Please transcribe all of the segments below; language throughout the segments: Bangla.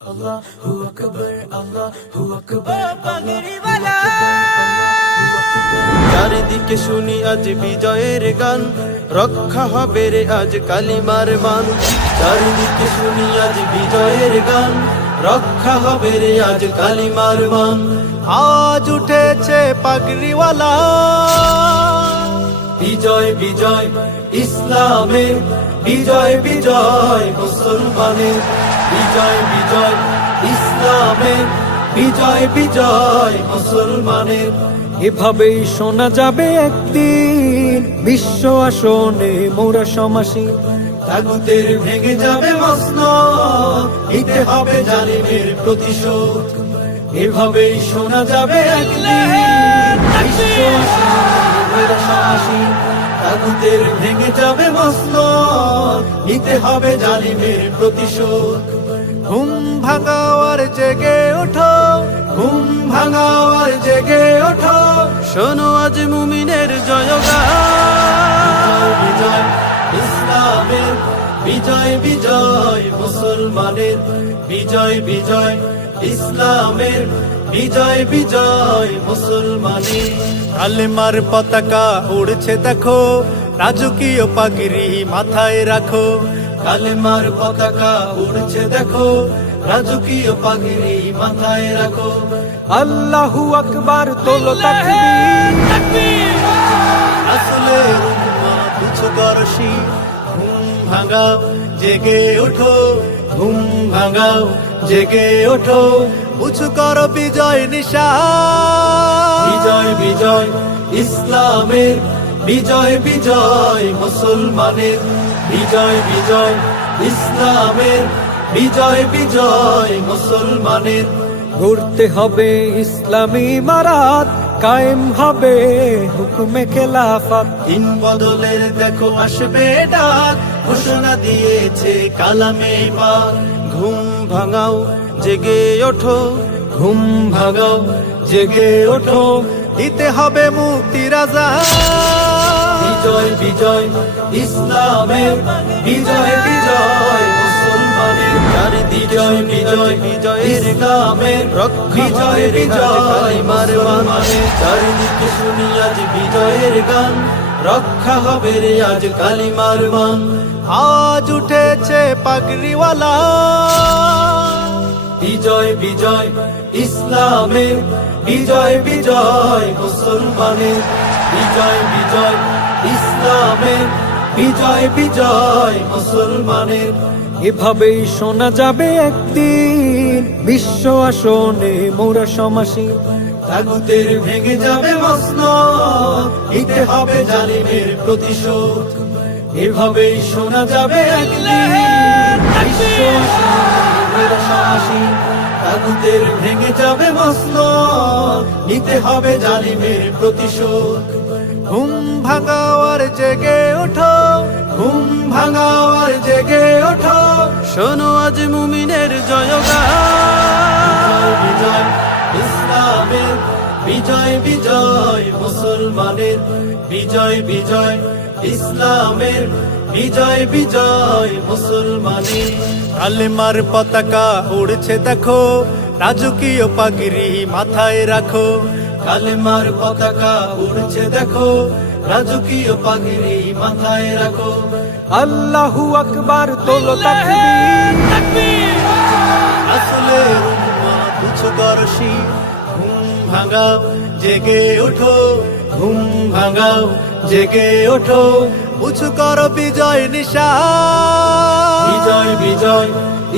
Akbar, Akbar, চারিদিকে শুনি আজ বিজয়ের গান রক্ষা হবে রে আজ কালিমার মান। চারিদিকে শুনি আজ বিজয়ের গান রক্ষা হবে রে আজ কালিমার মান। আজ উঠেছে পাগড়িওয়ালা। বিজয় বিজয়। ইসলামের বিজয় বিজয় মুসলমানের বিজয় বিজয় ইসলামের বিজয় বিজয় মুসলমানের। এভাবেই শোনা যাবে একদিন বিশ্ব আসনে মোরা সমাসী। তাগুতের ভেঙে যাবে মস্ন নিতে হবে জালিমের প্রতিশোধ। এভাবেই শোনা যাবে একদিন তাগুতের ভেঙে যাবে মস্ন নিতে হবে জালিমের প্রতিশোধ। ঘুম ভাঙাও আর জেগে ওঠো, ঘুম ভাঙাও আর জেগে ওঠো। শোনো আজ মুমিনের জয়গান। বিজয়, ইসলামের বিজয় বিজয়, মুসলমানের বিজয় বিজয়। ইসলামের বিজয় বিজয় মুসলমানের কালেমার পতাকা উড়ছে দেখো রাজকীয় পাগড়ি মাথায় রাখো। কালেমার পতাকা উড়ছে দেখো রাজকীয় পাগড়ি মাথায় রাখো। আল্লাহু আকবার তোলো তাকবীর। উচ্চদর্শী ঘুম ভাঙাও জেগে ওঠো। ঘুম ভাঙাও জেগে ওঠো উঁচু কর বিজয় নিশা। বিজয় বিজয় ইসলামের বিজয় বিজয় মুসলমানের বিজয় বিজয় ইসলামের বিজয় বিজয় মুসলমানের ঘুরতে হবে ইসলামী মারাত। কায়েম হবে হুকুমে খেলাফত। দিন বদলের দেখো আসবে ডাক, ঘোষণা দিয়েছে কালামে ঘুম ভাঙাও, জেগে ওঠো, ঘুম ভাঙাও, জেগে ওঠো, দিতে হবে মুক্তি রাজা। বিজয় বিজয় ইসলামের বিজয় বিজয়। বিজয় বিজয় ইসলামের বিজয় বিজয় মার মানে চারিদিকে শুনি আজ বিজয়ের গান। রক্ষা হবে রে আজ কালিমার মান। আজ উঠেছে পাগড়িওয়ালা। বিজয় বিজয় ইসলামের বিজয় বিজয় মুসলমানের বিজয় বিজয় ইসলামের বিজয় বিজয় মুসলমানের। এভাবেই শোনা যাবে একদিন বিশ্ব আসনে মোরা সমাসী। তাগুতের ভেঙে যাবে মস্ন নিতে হবে জালিমের প্রতিশোধ। এভাবেই শোনা যাবে একদিন বিশ্ব সমাসী। তাগুতের ভেঙে যাবে মস্ন নিতে হবে জালিমের প্রতিশোধ। ঘুম ভাঙাও আর জেগে আর জেগে ওঠো। শোনো আজ মুমিনের জয়গান। বিজয় ইসলামের, বিজয় বিজয় মুসলমানের, বিজয় বিজয় ইসলামের, বিজয় বিজয় মুসলমানের। কালেমার পতাকা উড়ছে দেখো, রাজকীয় পাগড়ি মাথায় রাখো। কালেমার পতাকা উড়ছে দেখো, রাজকীয় পাগড়ি মাথায় রাখো। আল্লাহু আকবার তোলো তাকবীর। আসলের উম্মত উচ্চদর্শী ঘুম ভাঙাও জেগে ওঠো। ঘুম ভাঙাও জেগে ওঠো। উঁচু কর বিজয় নিশা। বিজয় বিজয়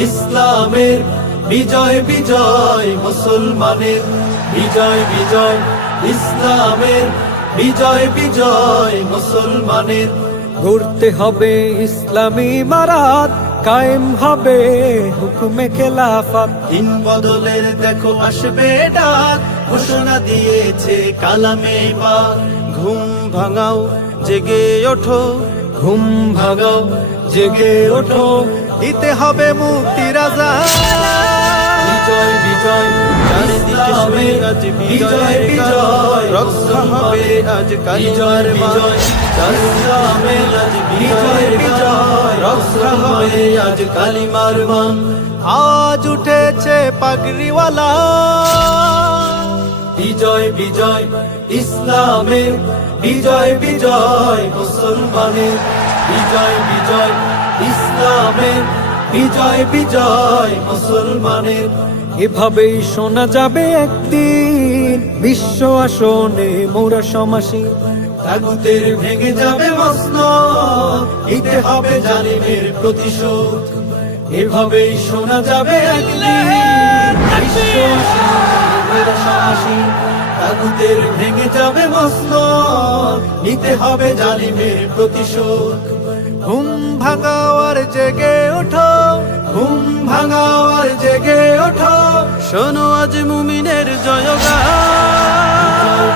ইসলামের বিজয় বিজয় মুসলমানের বিজয় বিজয় ইসলামের বিজয় বিজয় মুসলমানের ঘুরতে হবে ইসলামী মারাত কায়েম হবে হুকুমে খেলাফত। দিন বদলের দেখো আসবে ডাক ঘোষণা দিয়েছে কালামে পাক। ঘুম ভাঙাও জেগে ওঠো ঘুম ভাঙাও জেগে ওঠো দিতে হবে মুক্তি রাজা। বিজয় বিজয় চারিদিকে শুনে আজ বিজয়ের বিজয়। রক্ষা হবে আজ কালিমার বিজয় ইসলামে আজ বিজয়ের বিজয় রক্ষা হবে আজ কালিমার মান। আজ উঠেছে পাগড়িওয়ালা। বিজয় বিজয় ইসলামের বিজয় বিজয় মুসলমানের বিজয় বিজয় ইসলামের বিজয় বিজয় মুসলমানের। এভাবেই শোনা যাবে একদিন বিশ্ব আসনে মোরা সমাসী তাগুতের ভেঙে যাবে মস্ন দিতে হবে জালিমের প্রতিশোধ। এভাবেই শোনা যাবে একদিন বিশ্ব। তাগুতের ভেঙে যাবে মস্ন নিতে হবে জালিমের প্রতিশোধ। ঘুম ভাঙাওয়ার জেগে জেগে ওঠো শোনো আজ মুমিনের জয়গান।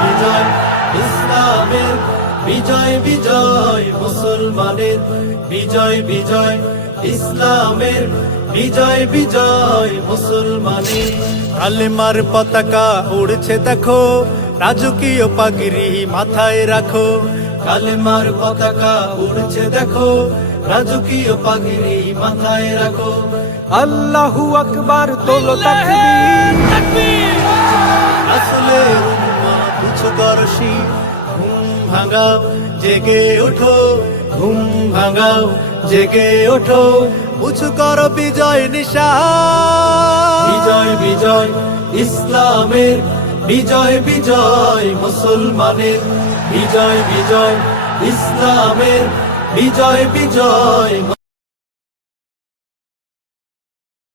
বিজয় ইসলামের বিজয় বিজয় মুসলমানের বিজয় বিজয় ইসলামের বিজয় বিজয় মুসলমানের। কালেমার পতাকা উড়ছে দেখো রাজকীয় পাগড়ি মাথায় রাখো। কালেমার পতাকা উড়ছে দেখো রাজকীয় পাগড়ি মাথায় রাখো। আল্লাহু আকবার তোলো তাকবীর। আসলের উম্মত উচ্চদর্শী ঘুম ভাঙাও জেগে ওঠো। ঘুম ভাঙাও জেগে ওঠো। উঁচু কর বিজয় নিশা। বিজয় বিজয় ইসলামের বিজয় বিজয় মুসলমানের বিজয় বিজয় ইসলামের বিজয় বিজয়